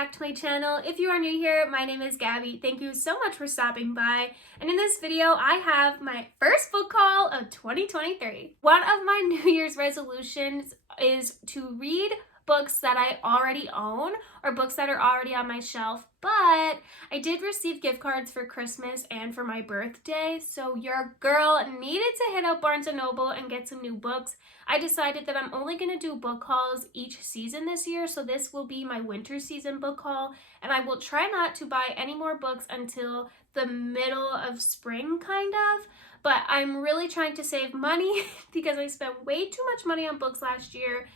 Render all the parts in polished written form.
back to my channel. If you are new here, my name is Gabby. Thank you so much for stopping by. And in this video, I have my first book haul of 2023. One of my New Year's resolutions is to read books that I already own or books that are already on my shelf, but I did receive gift cards for Christmas and for my birthday, so your girl needed to hit up Barnes & Noble and get some new books. I decided that I'm only going to do book hauls each season this year, so this will be my winter season book haul, and I will try not to buy any more books until the middle of spring, kind of. But I'm really trying to save money because I spent way too much money on books last year.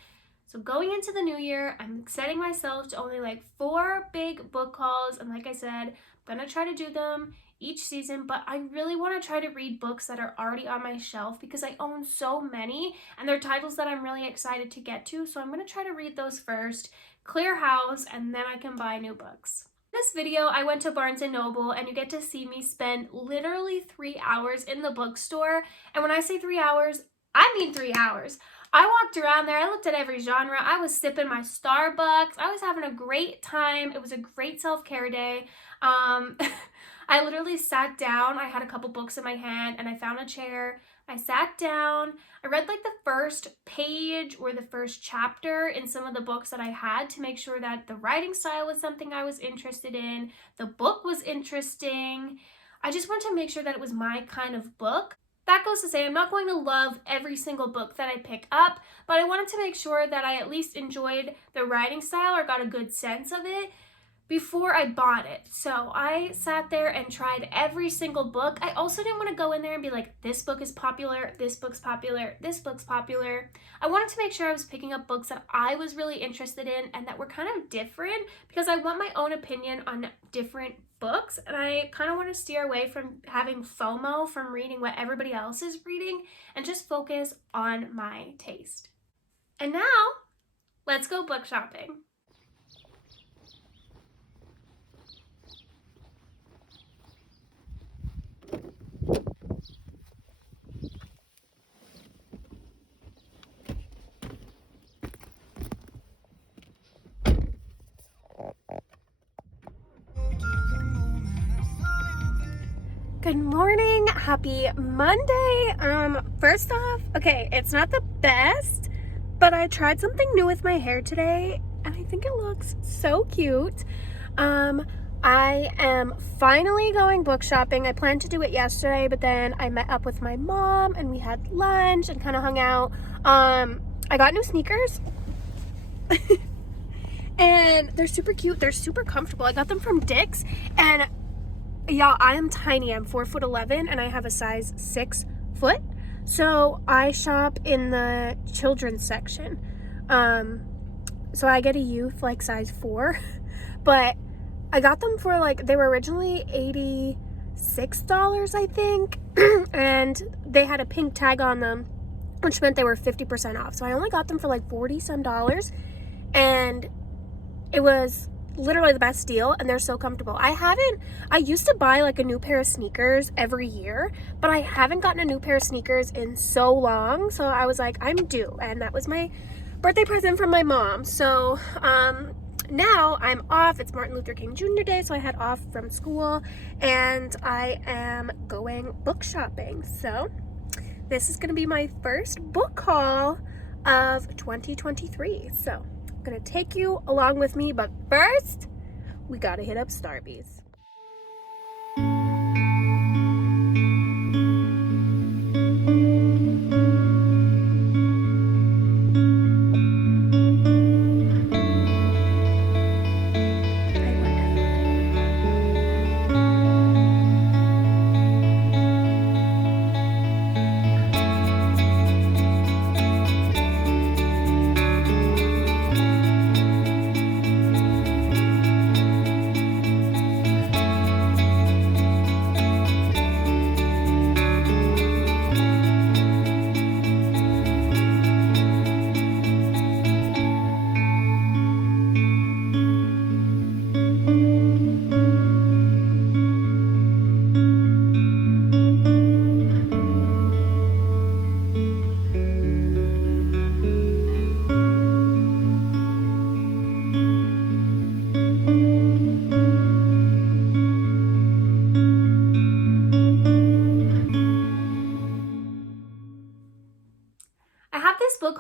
So going into the new year, I'm setting myself to only like 4 big book hauls, and like I said, I'm gonna try to do them each season, but I really want to try to read books that are already on my shelf because I own so many and they're titles that I'm really excited to get to, so I'm gonna try to read those first, clear house, and then I can buy new books. In this video, I went to Barnes & Noble and you get to see me spend literally 3 hours in the bookstore, and when I say 3 hours, I mean 3 hours. I walked around there, I looked at every genre, I was sipping my Starbucks, I was having a great time. It was a great self-care day. I literally sat down, I had a couple books in my hand, and I found a chair. I sat down, I read like the first page or the first chapter in some of the books that I had to make sure that the writing style was something I was interested in, the book was interesting. I just wanted to make sure that it was my kind of book. That goes to say I'm not going to love every single book that I pick up, but I wanted to make sure that I at least enjoyed the writing style or got a good sense of it before I bought it. So I sat there and tried every single book. I also didn't want to go in there and be like, this book is popular, this book's popular, this book's popular. I wanted to make sure I was picking up books that I was really interested in and that were kind of different because I want my own opinion on different books, and I kind of want to steer away from having FOMO from reading what everybody else is reading and just focus on my taste. And now, let's go book shopping. Good morning, happy Monday. First off, okay, it's not the best, but I tried something new with my hair today and I think it looks so cute. I am finally going book shopping. I planned to do it yesterday, but then I met up with my mom and we had lunch and kind of hung out. I got new sneakers and they're super cute. They're super comfortable. I got them from Dick's, and y'all, I am tiny. I'm 4'11" and I have a size 6 foot. So I shop in the children's section. So I get a youth like size 4, but I got them for like, they were originally $86, I think. And they had a pink tag on them, which meant they were 50% off. So I only got them for like 40 some dollars, and it was literally the best deal, and they're so comfortable. I used to buy like a new pair of sneakers every year, but I haven't gotten a new pair of sneakers in so long, so I was like, I'm due, and that was my birthday present from my mom. So now I'm off. It's Martin Luther King Jr. Day, so I had off from school and I am going book shopping. So this is going to be my first book haul of 2023, so gonna take you along with me, but first we gotta hit up Starbucks.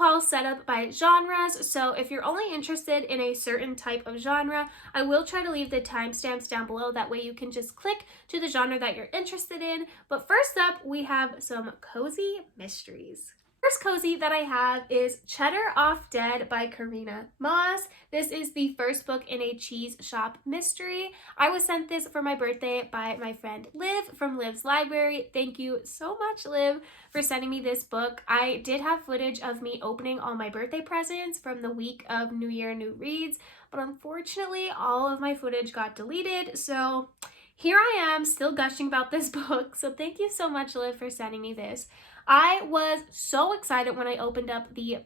haul set up by genres, so if you're only interested in a certain type of genre, I will try to leave the timestamps down below. That way you can just click to the genre that you're interested in. But first up, we have some cozy mysteries. First cozy that I have is Cheddar Off Dead by Karina Moss. This is the first book in a cheese shop mystery. I was sent this for my birthday by my friend Liv from Liv's Library. Thank you so much, Liv, for sending me this book. I did have footage of me opening all my birthday presents from the week of New Year, New Reads, but unfortunately all of my footage got deleted, so here I am still gushing about this book. So thank you so much, Liv, for sending me this. I was so excited when I opened up the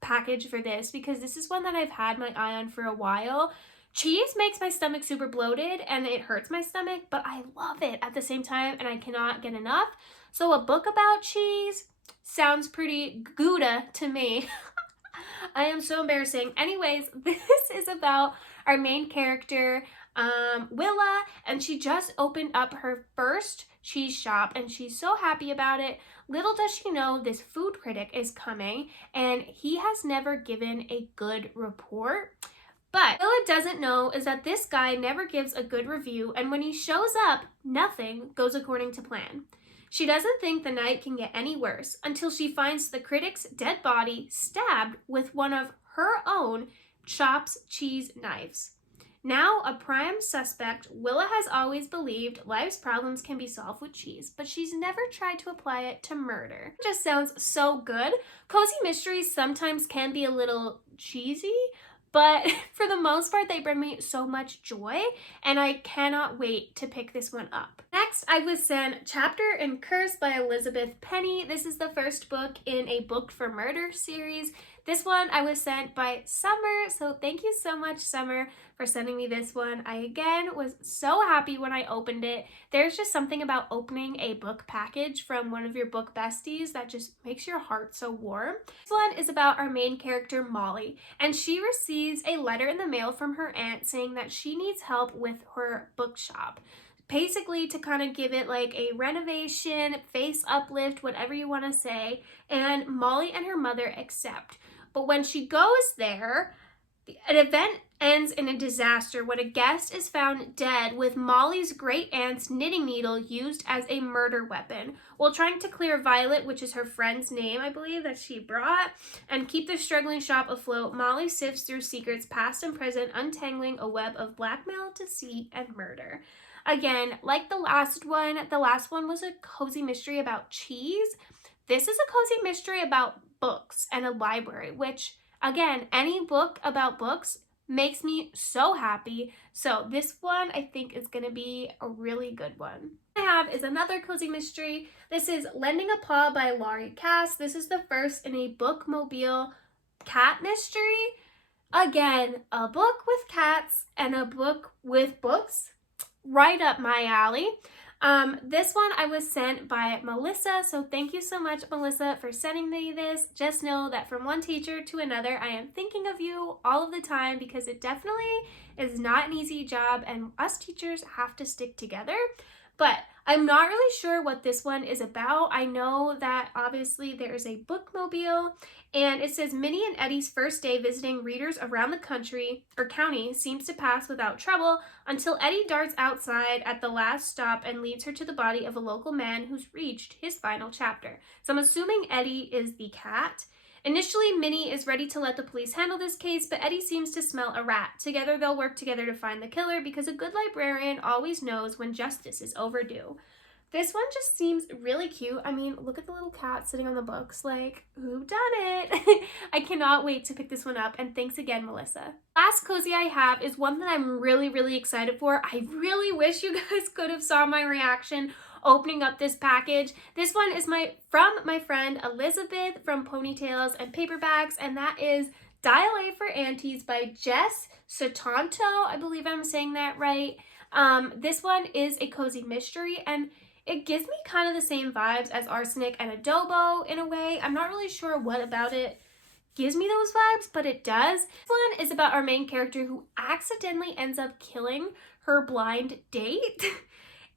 package for this because this is one that I've had my eye on for a while. Cheese makes my stomach super bloated and it hurts my stomach, but I love it at the same time and I cannot get enough. So a book about cheese sounds pretty Gouda to me. I am so embarrassing. Anyways, this is about our main character, Willa, and she just opened up her first cheese shop and she's so happy about it. Little does she know this food critic is coming and he has never given a good report. But what Willa doesn't know is that this guy never gives a good review, and when he shows up, nothing goes according to plan. She doesn't think the night can get any worse until she finds the critic's dead body stabbed with one of her own Chops cheese knives. Now a prime suspect, Willa has always believed life's problems can be solved with cheese, but she's never tried to apply it to murder. It just sounds so good. Cozy mysteries sometimes can be a little cheesy, but for the most part, they bring me so much joy, and I cannot wait to pick this one up. Next, I was sent Chapter and Curse by Elizabeth Penny. This is the first book in a Book for Murder series. This one I was sent by Summer, so thank you so much, Summer, for sending me this one. I, again, was so happy when I opened it. There's just something about opening a book package from one of your book besties that just makes your heart so warm. This one is about our main character, Molly, and she receives a letter in the mail from her aunt saying that she needs help with her bookshop. Basically to kind of give it like a renovation, face uplift, whatever you want to say, and Molly and her mother accept. But when she goes there, an event ends in a disaster when a guest is found dead with Molly's great aunt's knitting needle used as a murder weapon. While trying to clear Violet, which is her friend's name, I believe, that she brought, and keep the struggling shop afloat, Molly sifts through secrets past and present, untangling a web of blackmail, deceit, and murder. Again, like the last one was a cozy mystery about cheese. This is a cozy mystery about books and a library, which, again, any book about books makes me so happy. So this one I think is going to be a really good one. What I have is another cozy mystery. This is Lending a Paw by Laurie Cass. This is the first in a Bookmobile cat mystery. Again, a book with cats and a book with books. Right up my alley. This one I was sent by Melissa, so thank you so much, Melissa, for sending me this. Just know that from one teacher to another, I am thinking of you all of the time because it definitely is not an easy job and us teachers have to stick together. But I'm not really sure what this one is about. I know that obviously there's a bookmobile, and it says Minnie and Eddie's first day visiting readers around the country or county seems to pass without trouble until Eddie darts outside at the last stop and leads her to the body of a local man who's reached his final chapter. So I'm assuming Eddie is the cat. Initially, Minnie is ready to let the police handle this case, but Eddie seems to smell a rat. Together, they'll work together to find the killer because a good librarian always knows when justice is overdue. This one just seems really cute. I mean, look at the little cat sitting on the books. Like, who done it? I cannot wait to pick this one up, and thanks again, Melissa. Last cozy I have is one that I'm really excited for. I really wish you guys could have saw my reaction opening up this package. This one is from my friend Elizabeth from Ponytails and Paperbacks, and that is Dial A for Aunties by Jess Sotanto. I believe I'm saying that right. This one is a cozy mystery, and it gives me kind of the same vibes as Arsenic and Adobo in a way. I'm not really sure what about it gives me those vibes, but it does. This one is about our main character who accidentally ends up killing her blind date.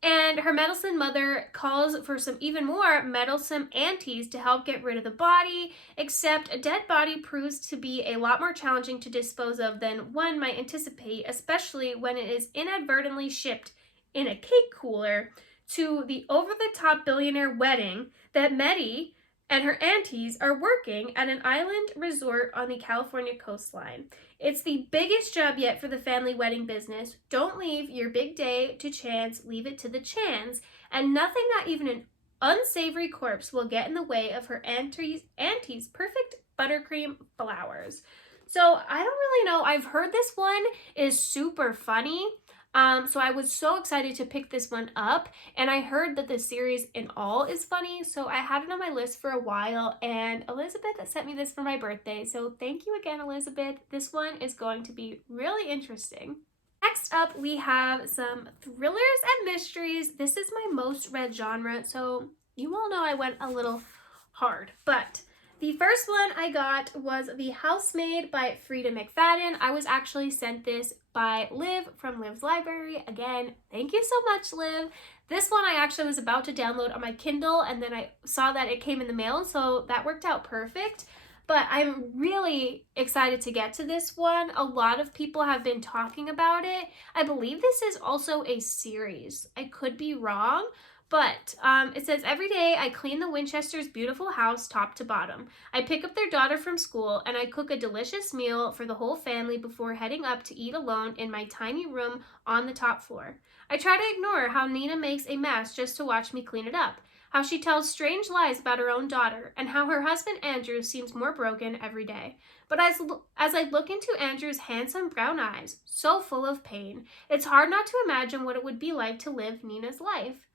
And her meddlesome mother calls for some even more meddlesome aunties to help get rid of the body, except a dead body proves to be a lot more challenging to dispose of than one might anticipate, especially when it is inadvertently shipped in a cake cooler to the over-the-top billionaire wedding that Meddy and her aunties are working at an island resort on the California coastline. It's the biggest job yet for the family wedding business. Don't leave your big day to chance, leave it to the chance, and nothing, not even an unsavory corpse, will get in the way of her auntie's perfect buttercream flowers. So I don't really know. I've heard this one is super funny. So I was so excited to pick this one up, and I heard that the series in all is funny, so I had it on my list for a while, and Elizabeth sent me this for my birthday, so thank you again, Elizabeth. This one is going to be really interesting. Next up, we have some thrillers and mysteries. This is my most read genre, so you all know I went a little hard, but the first one I got was The Housemaid by Frida McFadden. I was actually sent this by Liv from Liv's Library. Again, thank you so much, Liv. This one I actually was about to download on my Kindle, and then I saw that it came in the mail, so that worked out perfect. But I'm really excited to get to this one. A lot of people have been talking about it. I believe this is also a series. I could be wrong. But it says, every day I clean the Winchesters' beautiful house top to bottom. I pick up their daughter from school, and I cook a delicious meal for the whole family before heading up to eat alone in my tiny room on the top floor. I try to ignore how Nina makes a mess just to watch me clean it up, how she tells strange lies about her own daughter, and how her husband Andrew seems more broken every day. But as I look into Andrew's handsome brown eyes, so full of pain, it's hard not to imagine what it would be like to live Nina's life.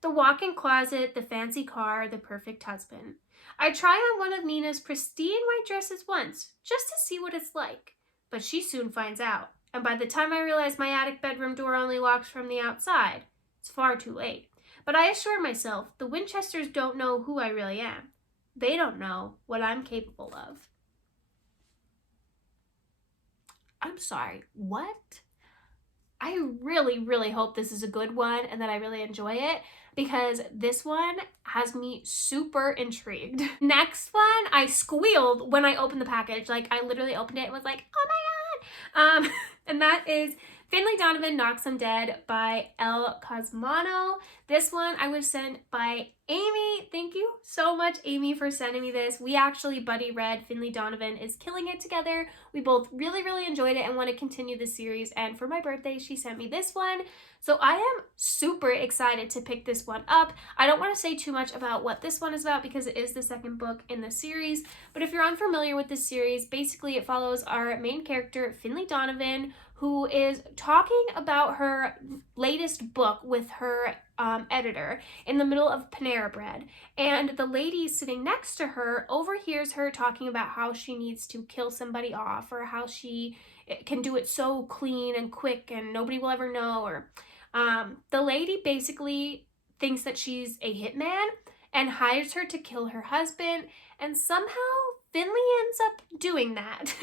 The walk-in closet, the fancy car, the perfect husband. I try on one of Nina's pristine white dresses once, just to see what it's like. But she soon finds out, and by the time I realize my attic bedroom door only locks from the outside, it's far too late. But I assure myself, the Winchesters don't know who I really am. They don't know what I'm capable of. I'm sorry, what? I really, really hope this is a good one and that I really enjoy it, because this one has me super intrigued. Next one, I squealed when I opened the package. Like, I literally opened it and was like, oh my god! And that is Finley Donovan Knocks 'Em Dead by El Cosmano. This one I was sent by Amy. Thank you so much, Amy, for sending me this. We actually buddy read Finley Donovan is Killing It together. We both really, really enjoyed it and want to continue the series. And for my birthday, she sent me this one. So I am super excited to pick this one up. I don't want to say too much about what this one is about because it is the second book in the series. But if you're unfamiliar with this series, basically it follows our main character, Finley Donovan, who is talking about her latest book with her editor in the middle of Panera Bread. And the lady sitting next to her overhears her talking about how she needs to kill somebody off, or how she can do it so clean and quick and nobody will ever know. Or the lady basically thinks that she's a hitman and hires her to kill her husband, and somehow Finley ends up doing that.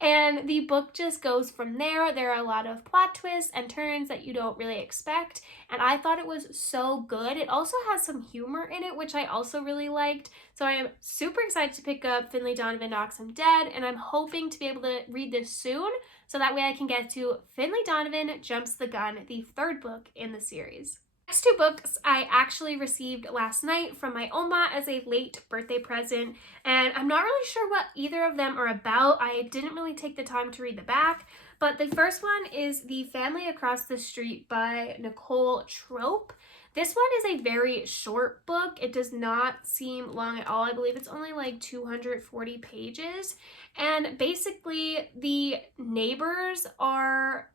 And the book just goes from there. There are a lot of plot twists and turns that you don't really expect, and I thought it was so good. It also has some humor in it, which I also really liked. So I am super excited to pick up Finley Donovan Knocks 'Em Dead, and I'm hoping to be able to read this soon, so that way I can get to Finley Donovan Jumps the Gun, the third book in the series. Next two books I actually received last night from my Oma as a late birthday present, and I'm not really sure what either of them are about. I didn't really take the time to read the back, but the first one is The Family Across the Street by Nicole Trope. This one is a very short book. It does not seem long at all. I believe it's only like 240 pages, and basically the neighbors are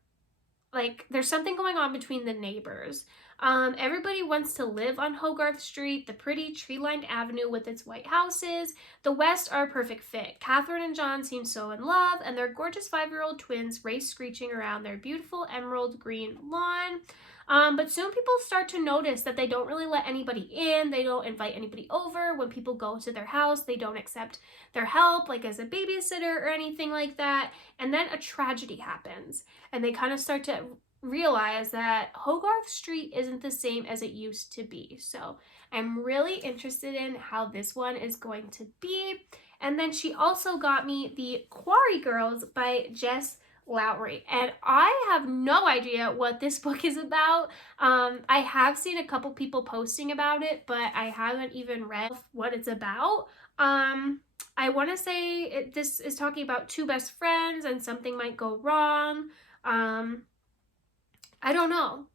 like, there's something going on between the neighbors. Everybody wants to live on Hogarth Street, the pretty tree-lined avenue with its white houses. The West are a perfect fit. Catherine and John seem so in love, and their gorgeous 5-year-old twins race screeching around their beautiful emerald green lawn. But soon people start to notice that they don't really let anybody in. They don't invite anybody over. When people go to their house, they don't accept their help, like as a babysitter or anything like that. And then a tragedy happens, and they kind of start to realize that Hogarth Street isn't the same as it used to be. So I'm really interested in how this one is going to be. And then she also got me The Quarry Girls by Jess Lowry, and I have no idea what this book is about. I have seen a couple people posting about it, but I haven't even read what it's about. I want to say this is talking about two best friends and something might go wrong. I don't know,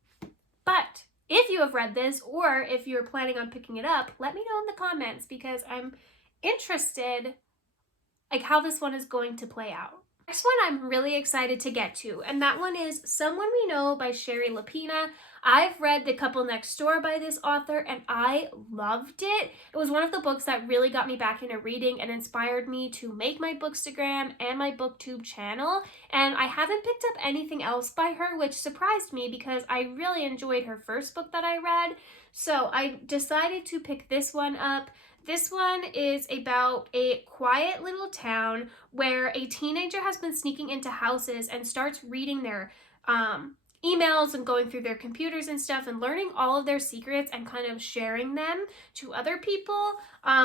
but if you have read this or if you're planning on picking it up, let me know in the comments because I'm interested like how this one is going to play out. Next one I'm really excited to get to, and that one is Someone We Know by Sherry Lapina. I've read The Couple Next Door by this author and I loved it. It was one of the books that really got me back into reading and inspired me to make my Bookstagram and my BookTube channel, and I haven't picked up anything else by her, which surprised me because I really enjoyed her first book that I read. So I decided to pick this one up. This one is about a quiet little town where a teenager has been sneaking into houses and starts reading their emails and going through their computers and stuff and learning all of their secrets and kind of sharing them to other people.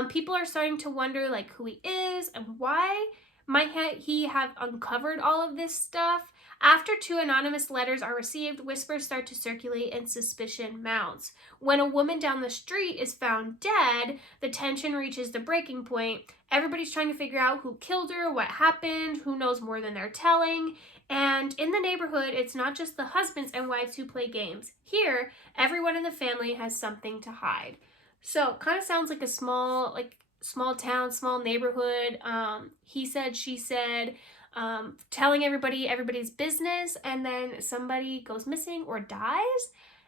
People are starting to wonder like who he is and why might he have uncovered all of this stuff. After 2 anonymous letters are received, whispers start to circulate and suspicion mounts. When a woman down the street is found dead, the tension reaches the breaking point. Everybody's trying to figure out who killed her, what happened, who knows more than they're telling. And in the neighborhood, it's not just the husbands and wives who play games. Here, everyone in the family has something to hide. So, kind of sounds like a small town, small neighborhood. He said, she said, telling everybody's business, and then somebody goes missing or dies,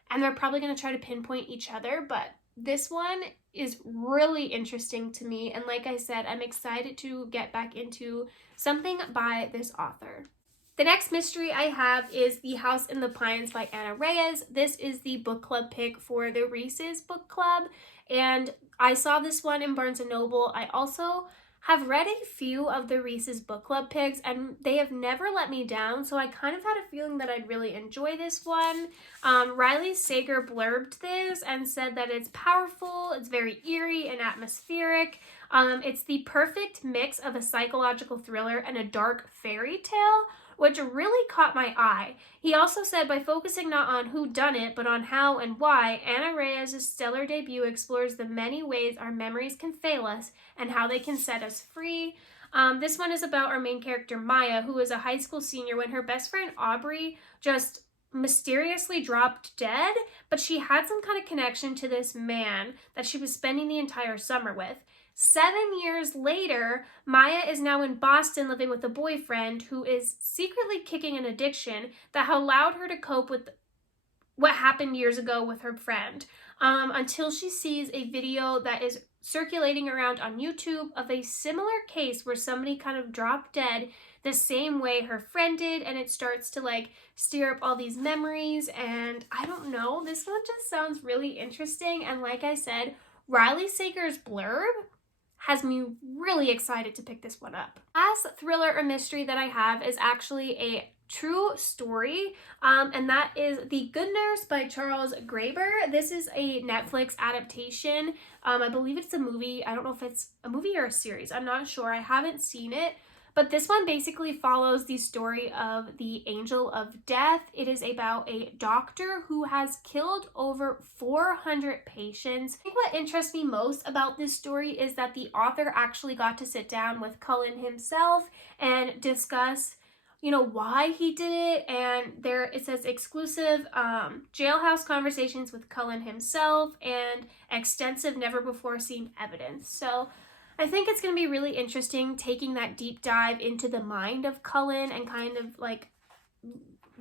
and they're probably going to try to pinpoint each other. But this one is really interesting to me, and like I said, I'm excited to get back into something by this author. The next mystery I have is The House in the Pines by Anna Reyes. This is the book club pick for the Reese's book club, and I saw this one in Barnes & Noble. I also have read a few of the Reese's book club picks and they have never let me down, so I kind of had a feeling that I'd really enjoy this one. Riley Sager blurbed this and said that it's powerful, it's very eerie and atmospheric. It's the perfect mix of a psychological thriller and a dark fairy tale, which really caught my eye. He also said by focusing not on who done it, but on how and why, Anna Reyes' stellar debut explores the many ways our memories can fail us and how they can set us free. This one is about our main character, Maya, who is a high school senior when her best friend, Aubrey, just mysteriously dropped dead, but she had some kind of connection to this man that she was spending the entire summer with. 7 years later, Maya is now in Boston living with a boyfriend who is secretly kicking an addiction that allowed her to cope with what happened years ago with her friend, until she sees a video that is circulating around on YouTube of a similar case where somebody kind of dropped dead the same way her friend did, and it starts to like stir up all these memories. And I don't know, this one just sounds really interesting, and like I said, Riley Sager's blurb has me really excited to pick this one up. Last thriller or mystery that I have is actually a true story, and that is The Good Nurse by Charles Graeber. This is a Netflix adaptation. I believe it's a movie. I don't know if it's a movie or a series. I'm not sure. I haven't seen it. But this one basically follows the story of the Angel of Death. It is about a doctor who has killed over 400 patients. I think what interests me most about this story is that the author actually got to sit down with Cullen himself and discuss, you know, why he did it. And there it says exclusive jailhouse conversations with Cullen himself and extensive never before seen evidence. So I think it's going to be really interesting taking that deep dive into the mind of Cullen and kind of like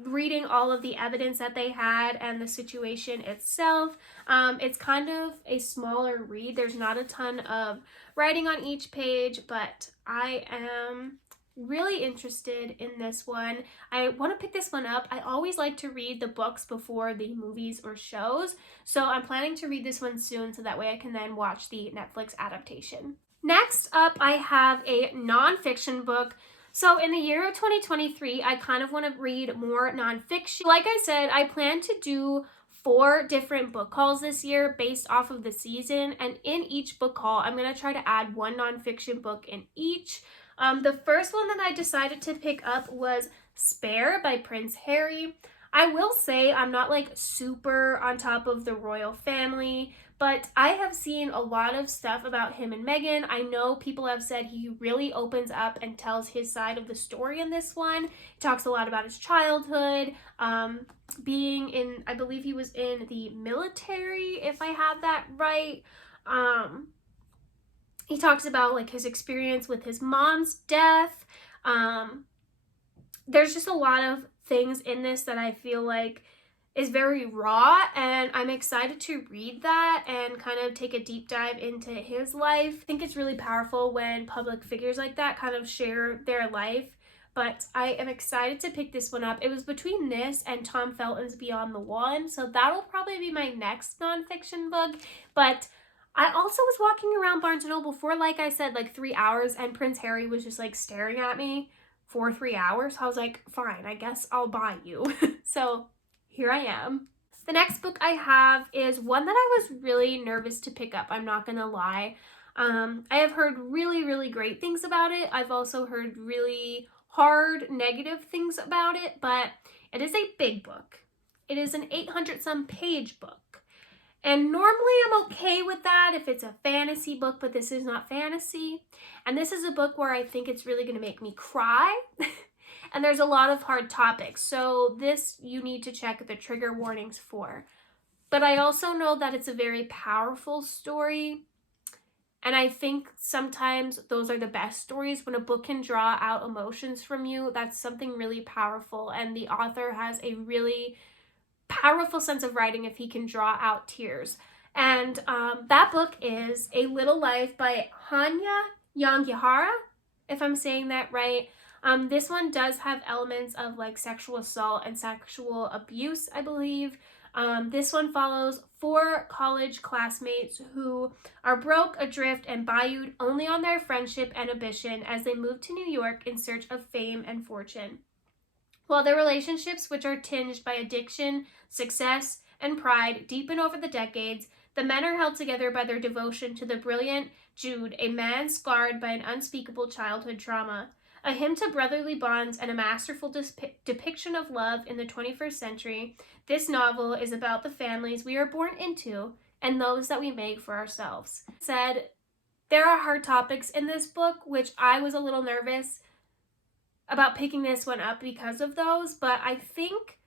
reading all of the evidence that they had and the situation itself. It's kind of a smaller read. There's not a ton of writing on each page, but I am really interested in this one. I want to pick this one up. I always like to read the books before the movies or shows, so I'm planning to read this one soon so that way I can then watch the Netflix adaptation. Next up, I have a nonfiction book So in the year of 2023, I kind of want to read more nonfiction. Like I said, I plan to do 4 different book hauls this year based off of the season, and in each book haul I'm going to try to add 1 nonfiction book in each. The first one that I decided to pick up was Spare by Prince Harry. I will say I'm not like super on top of the royal family, but I have seen a lot of stuff about him and Meghan. I know people have said he really opens up and tells his side of the story in this one. He talks a lot about his childhood, being in, I believe he was in the military, if I have that right. He talks about like his experience with his mom's death. There's just a lot of things in this that I feel like is very raw, and I'm excited to read that and kind of take a deep dive into his life. I think it's really powerful when public figures like that kind of share their life, but I am excited to pick this one up. It was between this and Tom Felton's Beyond the Wall, so that'll probably be my next nonfiction book. But I also was walking around Barnes & Noble for, like I said, like 3 hours, and Prince Harry was just like staring at me for 3 hours. I was like, fine, I guess I'll buy you. So here I am. The next book I have is one that I was really nervous to pick up, I'm not gonna lie. I have heard really, really great things about it. I've also heard really hard, negative things about it, but it is a big book. It is an 800-some page book. And normally I'm okay with that if it's a fantasy book, but this is not fantasy. And this is a book where I think it's really going to make me cry. And there's a lot of hard topics. So this you need to check the trigger warnings for. But I also know that it's a very powerful story. And I think sometimes those are the best stories when a book can draw out emotions from you. That's something really powerful. And the author has a really powerful sense of writing if he can draw out tears. And that book is A Little Life by Hanya Yanagihara, if I'm saying that right. This one does have elements of like sexual assault and sexual abuse, I believe. This one follows 4 college classmates who are broke, adrift, and bayoued only on their friendship and ambition as they move to New York in search of fame and fortune. While their relationships, which are tinged by addiction, success, and pride, deepen over the decades, the men are held together by their devotion to the brilliant Jude, a man scarred by an unspeakable childhood trauma. A hymn to brotherly bonds and a masterful depiction of love in the 21st century, this novel is about the families we are born into and those that we make for ourselves. Said, there are hard topics in this book, which I was a little nervous about picking this one up because of those, but I think,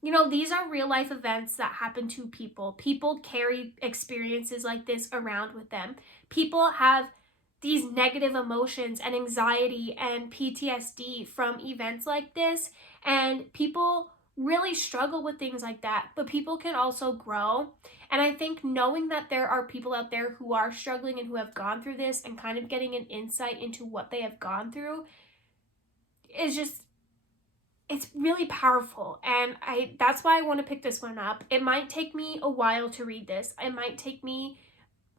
you know, these are real life events that happen to people. People carry experiences like this around with them. People have these negative emotions and anxiety and PTSD from events like this, and people really struggle with things like that, but people can also grow. And I think knowing that there are people out there who are struggling and who have gone through this and kind of getting an insight into what they have gone through is just, it's really powerful. And that's why I want to pick this one up. It might take me a while to read this. It might take me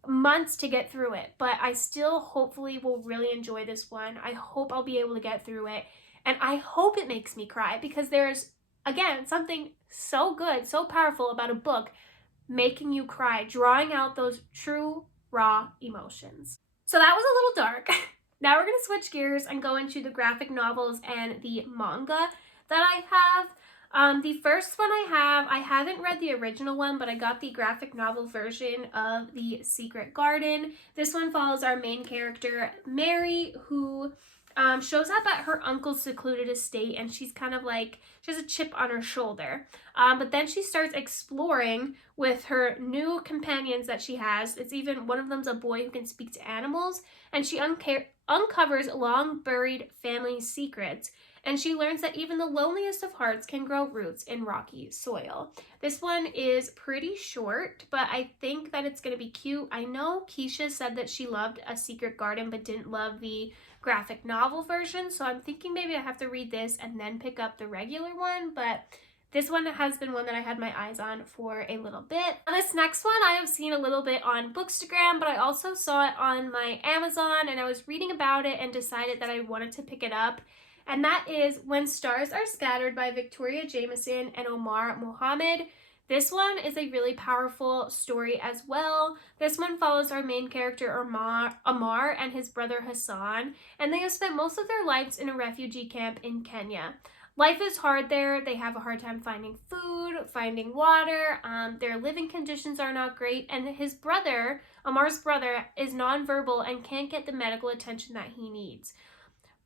months to get through it, but I still hopefully will really enjoy this one. I hope I'll be able to get through it, and I hope it makes me cry, because there's, again, something so good, so powerful about a book making you cry, drawing out those true raw emotions. So that was a little dark. Now we're going to switch gears and go into the graphic novels and the manga that I have. The first one I haven't read the original one, but I got the graphic novel version of The Secret Garden. This one follows our main character, Mary, who shows up at her uncle's secluded estate, and she's kind of like, she has a chip on her shoulder. But then she starts exploring with her new companions that she has. It's even, one of them's a boy who can speak to animals, and she uncovers long buried family secrets. And she learns that even the loneliest of hearts can grow roots in rocky soil. This one is pretty short, but I think that it's going to be cute. I know Keisha said that she loved A Secret Garden but didn't love the graphic novel version, so I'm thinking maybe I have to read this and then pick up the regular one, but this one has been one that I had my eyes on for a little bit. And this next one I have seen a little bit on Bookstagram, but I also saw it on my Amazon, and I was reading about it and decided that I wanted to pick it up. And that is When Stars Are Scattered by Victoria Jameson and Omar Mohammed. This one is a really powerful story as well. This one follows our main character Omar and his brother Hassan, and they have spent most of their lives in a refugee camp in Kenya. Life is hard there. They have a hard time finding food, finding water. Their living conditions are not great, and his brother, Omar's brother, is nonverbal and can't get the medical attention that he needs.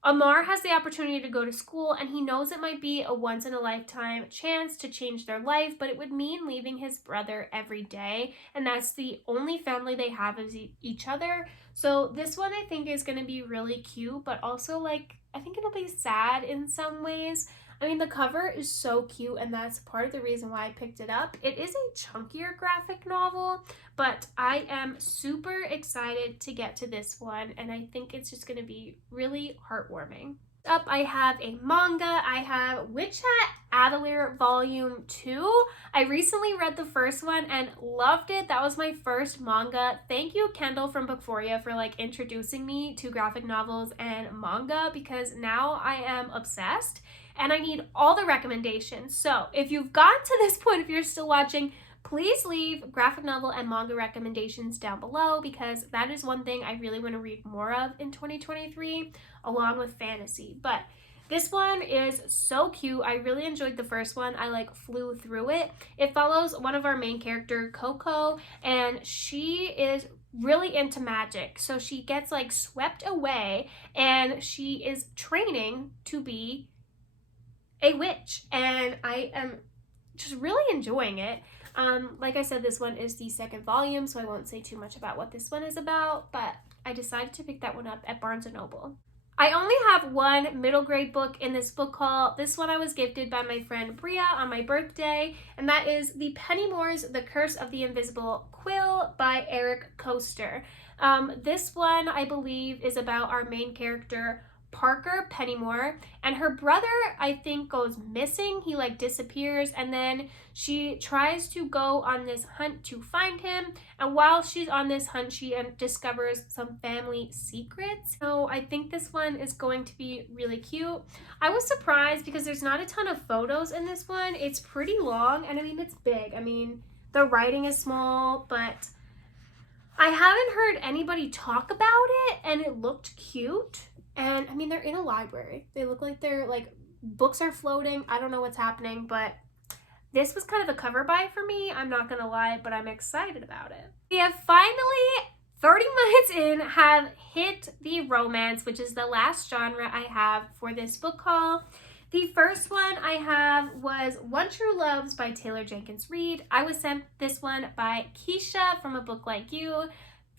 Omar has the opportunity to go to school, and he knows it might be a once-in-a-lifetime chance to change their life, but it would mean leaving his brother every day, and that's the only family they have is each other. So this one I think is going to be really cute, but also, like, I think it'll be sad in some ways. I mean, the cover is so cute, and that's part of the reason why I picked it up. It is a chunkier graphic novel, but I am super excited to get to this one, and I think it's just going to be really heartwarming. Up, I have a manga. I have Witch Hat Atelier Volume 2. I recently read the first one and loved it. That was my first manga. Thank you, Kendall from Bookphoria, for like introducing me to graphic novels and manga, because now I am obsessed and I need all the recommendations. So if you've gotten to this point, if you're still watching, please leave graphic novel and manga recommendations down below, because that is one thing I really want to read more of in 2023, along with fantasy. But this one is so cute. I really enjoyed the first one. I like flew through it. It follows one of our main character, Coco, and she is really into magic. So she gets like swept away, and she is training to be a witch, and I am just really enjoying it. Like I said, this one is the second volume, so I won't say too much about what this one is about, but I decided to pick that one up at Barnes & Noble. I only have one middle grade book in this book haul. This one I was gifted by my friend Bria on my birthday, and that is The Pennymoors, The Curse of the Invisible Quill by Eric Koester. This one, I believe, is about our main character, Parker Pennymoor, and her brother, I think, goes missing. He like disappears, and then she tries to go on this hunt to find him, and while she's on this hunt, she discovers some family secrets. So I think this one is going to be really cute. I was surprised because there's not a ton of photos in this one. It's pretty long, and I mean, it's big. I mean, the writing is small, but I haven't heard anybody talk about it, and it looked cute. And I mean, they're in a library. They look like they're like, books are floating. I don't know what's happening, but this was kind of a cover buy for me. I'm not gonna lie, but I'm excited about it. We have finally, 30 minutes in, have hit the romance, which is the last genre I have for this book haul. The first one I have was One True Loves by Taylor Jenkins Reid. I was sent this one by Keisha from A Book Like You.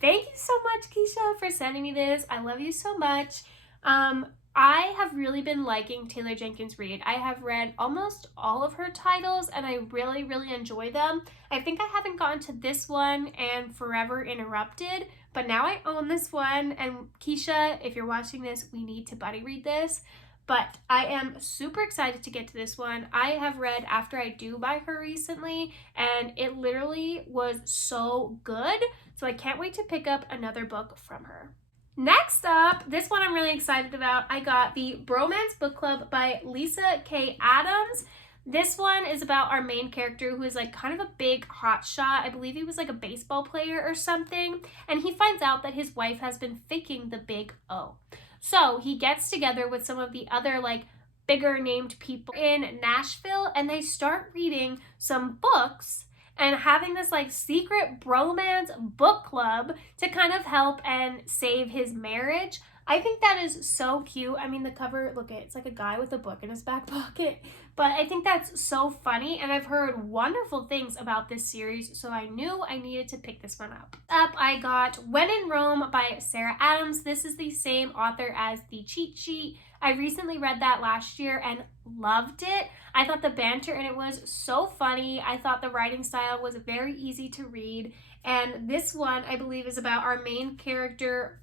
Thank you so much, Keisha, for sending me this. I love you so much. I have really been liking Taylor Jenkins Reid. I have read almost all of her titles, and I really, really enjoy them. I think I haven't gotten to this one and Forever Interrupted, but now I own this one, and Keisha, if you're watching this, we need to buddy read this. But I am super excited to get to this one. I have read After I Do by her recently, and it literally was so good, so I can't wait to pick up another book from her. Next up, this one I'm really excited about. I got the Bromance Book Club by Lisa K. Adams. This one is about our main character who is like kind of a big hotshot. I believe he was like a baseball player or something. And he finds out that his wife has been faking the big O. So he gets together with some of the other like bigger named people in Nashville, and they start reading some books and having this like secret bromance book club to kind of help and save his marriage. I think that is so cute. I mean, the cover, look at it, it's like a guy with a book in his back pocket. But I think that's so funny, and I've heard wonderful things about this series, so I knew I needed to pick this one up. I got When in Rome by Sarah Adams. This is the same author as The Cheat Sheet. I recently read that last year and loved it. I thought the banter in it was so funny. I thought the writing style was very easy to read. And this one, I believe, is about our main character,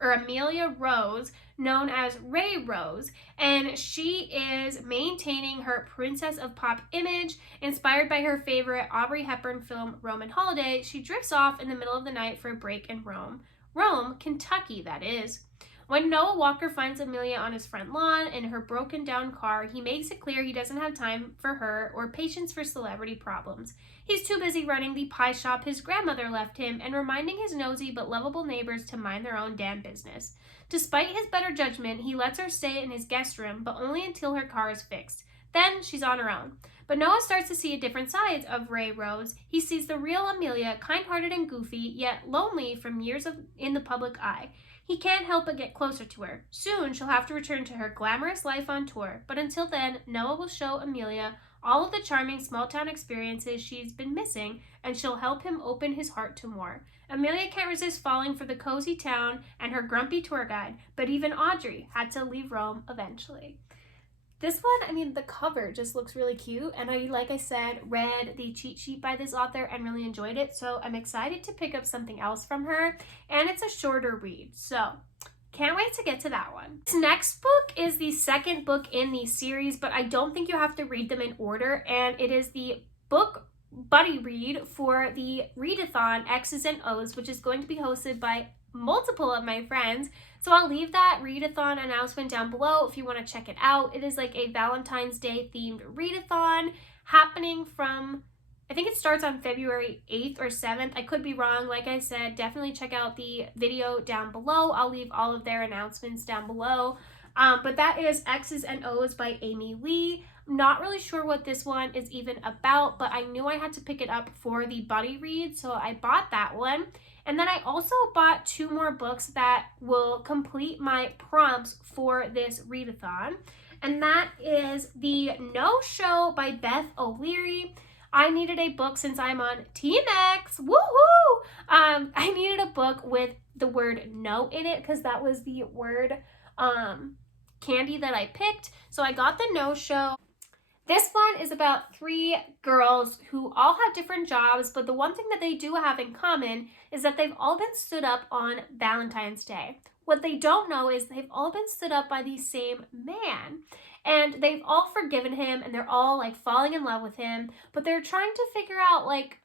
Amelia Rose, known as Ray Rose. And she is maintaining maintaining her Princess of Pop image, inspired by her favorite Audrey Hepburn film Roman Holiday, she drifts off in the middle of the night for a break in Rome, Kentucky, that is. When Noah Walker finds Amelia on his front lawn in her broken down car, he makes it clear he doesn't have time for her or patience for celebrity problems. He's too busy running the pie shop his grandmother left him and reminding his nosy but lovable neighbors to mind their own damn business. Despite his better judgment, he lets her stay in his guest room, but only until her car is fixed. Then she's on her own. But Noah starts to see a different side of Ray Rose. He sees the real Amelia, kind-hearted and goofy, yet lonely from years in the public eye. He can't help but get closer to her. Soon, she'll have to return to her glamorous life on tour. But until then, Noah will show Amelia all of the charming small-town experiences she's been missing, and she'll help him open his heart to more. Amelia can't resist falling for the cozy town and her grumpy tour guide, but even Audrey had to leave Rome eventually. This one, I mean, the cover just looks really cute, and like I said, read the cheat sheet by this author and really enjoyed it, so I'm excited to pick up something else from her, and it's a shorter read, so can't wait to get to that one. This next book is the second book in the series, but I don't think you have to read them in order, and it is the book buddy read for the Readathon X's and O's, which is going to be hosted by multiple of my friends. So I'll leave that Readathon announcement down below if you want to check it out. It is like a Valentine's Day themed readathon happening from, I think it starts on February 8th or 7th. I could be wrong. Like I said, definitely check out the video down below. I'll leave all of their announcements down below. But that is X's and O's by Amy Lee. I'm not really sure what this one is even about, but I knew I had to pick it up for the buddy read, so I bought that one. And then I also bought 2 more books that will complete my prompts for this readathon. And that is The No Show by Beth O'Leary. I needed a book since I'm on Team X. Woohoo! I needed a book with the word no in it because that was the word candy that I picked. So I got The No Show. This one is about 3 girls who all have different jobs, but the one thing that they do have in common is that they've all been stood up on Valentine's Day. What they don't know is they've all been stood up by the same man, and they've all forgiven him, and they're all like falling in love with him, but they're trying to figure out like,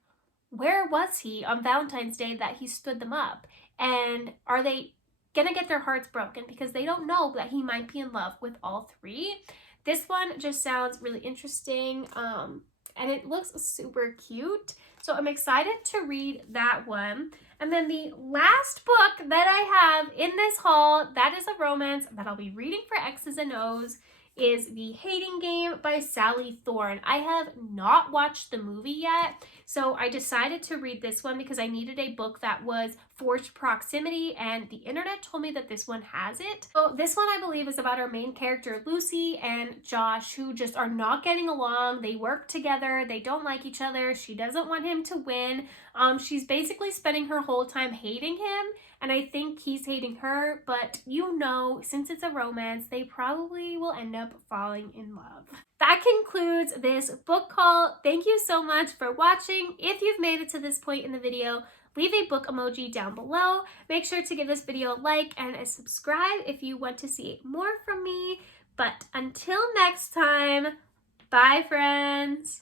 where was he on Valentine's Day that he stood them up, and are they gonna get their hearts broken because they don't know that he might be in love with all 3. This one just sounds really interesting, and it looks super cute. So I'm excited to read that one. And then the last book that I have in this haul, that is a romance that I'll be reading for X's and O's, is The Hating Game by Sally Thorne. I have not watched the movie yet, so I decided to read this one because I needed a book that was forced proximity, and the internet told me that this one has it. So this one, I believe, is about our main character Lucy and Josh, who just are not getting along. They work together, they don't like each other, she doesn't want him to win. She's basically spending her whole time hating him, and I think he's hating her, but you know, since it's a romance, they probably will end up falling in love. That concludes this book haul. Thank you so much for watching. If you've made it to this point in the video, leave a book emoji down below. Make sure to give this video a like and a subscribe if you want to see more from me. But until next time, bye friends!